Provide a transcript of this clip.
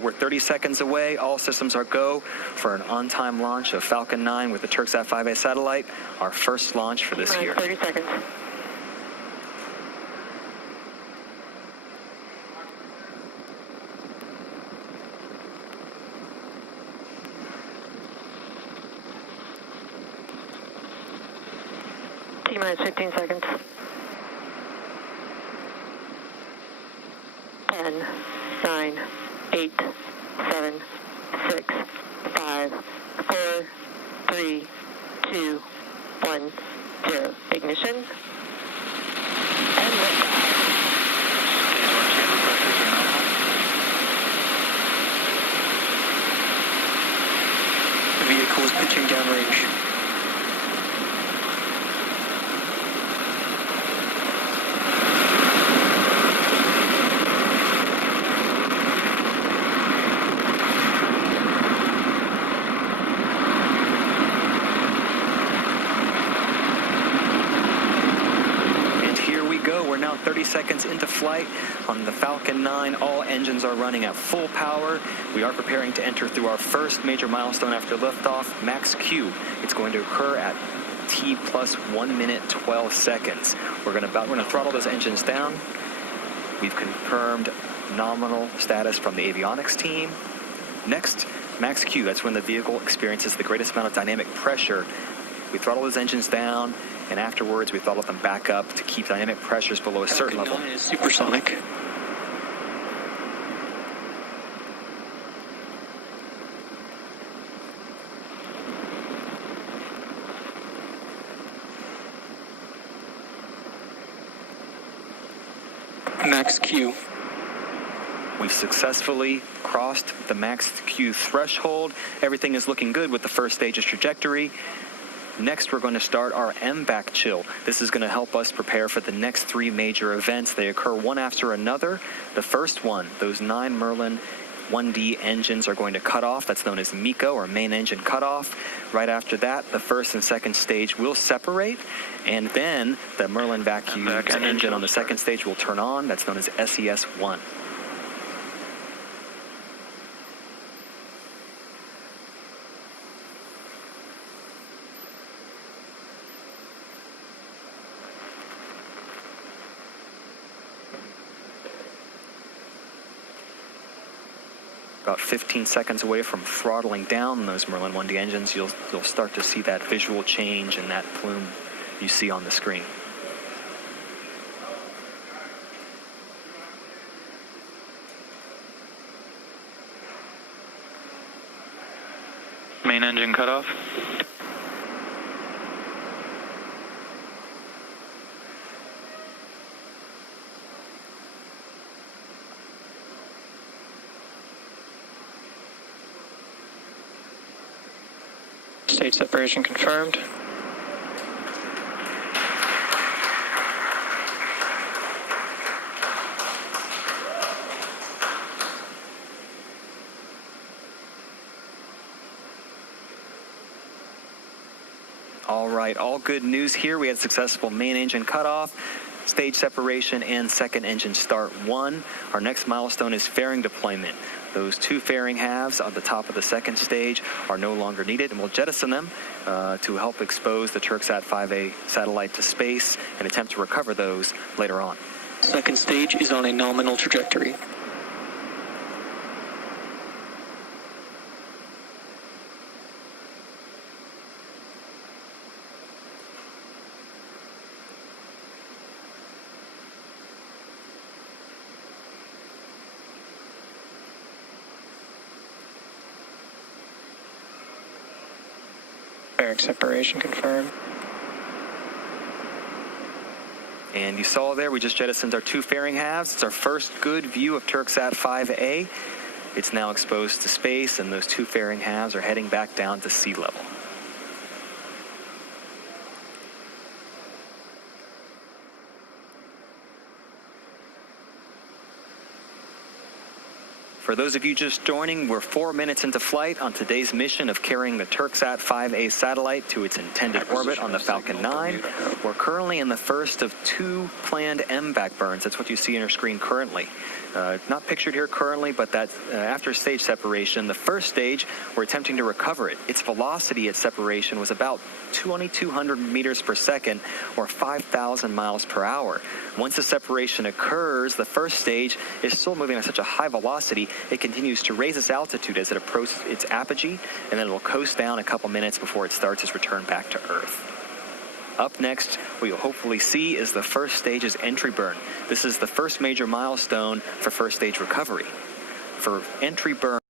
We're 30 seconds away. All systems are go for an on-time launch of Falcon 9 with the Türksat 5A satellite, our first launch for this year. 30 seconds. T-minus 15 seconds. 10, 9, 8, 7, 6, 5, 4, 3, 2, 1, 0. Ignition. And liftoff. The vehicle is pitching downrange. We're now 30 seconds into flight on the Falcon 9. All engines are running at full power. We are preparing to enter through our first major milestone after liftoff, Max Q. It's going to occur at T plus 1 minute 12 seconds. We're going to throttle those engines down. We've confirmed nominal status from the avionics team. Next, Max Q. That's when the vehicle experiences the greatest amount of dynamic pressure. We throttle those engines down, and afterwards we throttle them back up to keep dynamic pressures below a certain level. Falcon 9 is supersonic. Max Q. We've successfully crossed the Max Q threshold. Everything is looking good with the first stage's trajectory. Next, we're going to start our MVAC chill. This is going to help us prepare for the next 3 major events. They occur one after another. The first one, those 9 Merlin 1D engines are going to cut off. That's known as MECO, or main engine cutoff. Right after that, the first and second stage will separate, and then the Merlin vacuum engine on the second stage will turn on. That's known as SES-1. About 15 seconds away from throttling down those Merlin 1D engines, you'll start to see that visual change in that plume you see on the screen. Main engine cutoff. Stage separation confirmed. All right, all good news here. We had successful main engine cutoff, stage separation, and second engine start 1. Our next milestone is fairing deployment. Those 2 fairing halves on the top of the second stage are no longer needed, and we'll jettison them to help expose the Türksat 5A satellite to space and attempt to recover those later on. Second stage is on a nominal trajectory. Fairing separation confirmed. And you saw there, we just jettisoned our 2 fairing halves. It's our first good view of Türksat 5A. It's now exposed to space, and those 2 fairing halves are heading back down to sea level. For For those of you just joining, we're 4 minutes into flight on today's mission of carrying the Türksat 5A satellite to its intended orbit on the Falcon 9. We're currently in the first of 2 planned MVAC burns. That's what you see on your screen currently. Not pictured here currently, but that's after stage separation. The first stage, we're attempting to recover it. Its velocity at separation was about 2,200 meters per second, or 5,000 miles per hour. Once the separation occurs, the first stage is still moving at such a high velocity, it continues to raise its altitude as it approaches its apogee, and then it will coast down a couple minutes before it starts its return back to Earth. Up next, what you'll hopefully see is the first stage's entry burn. This is the first major milestone for first stage recovery. For entry burn,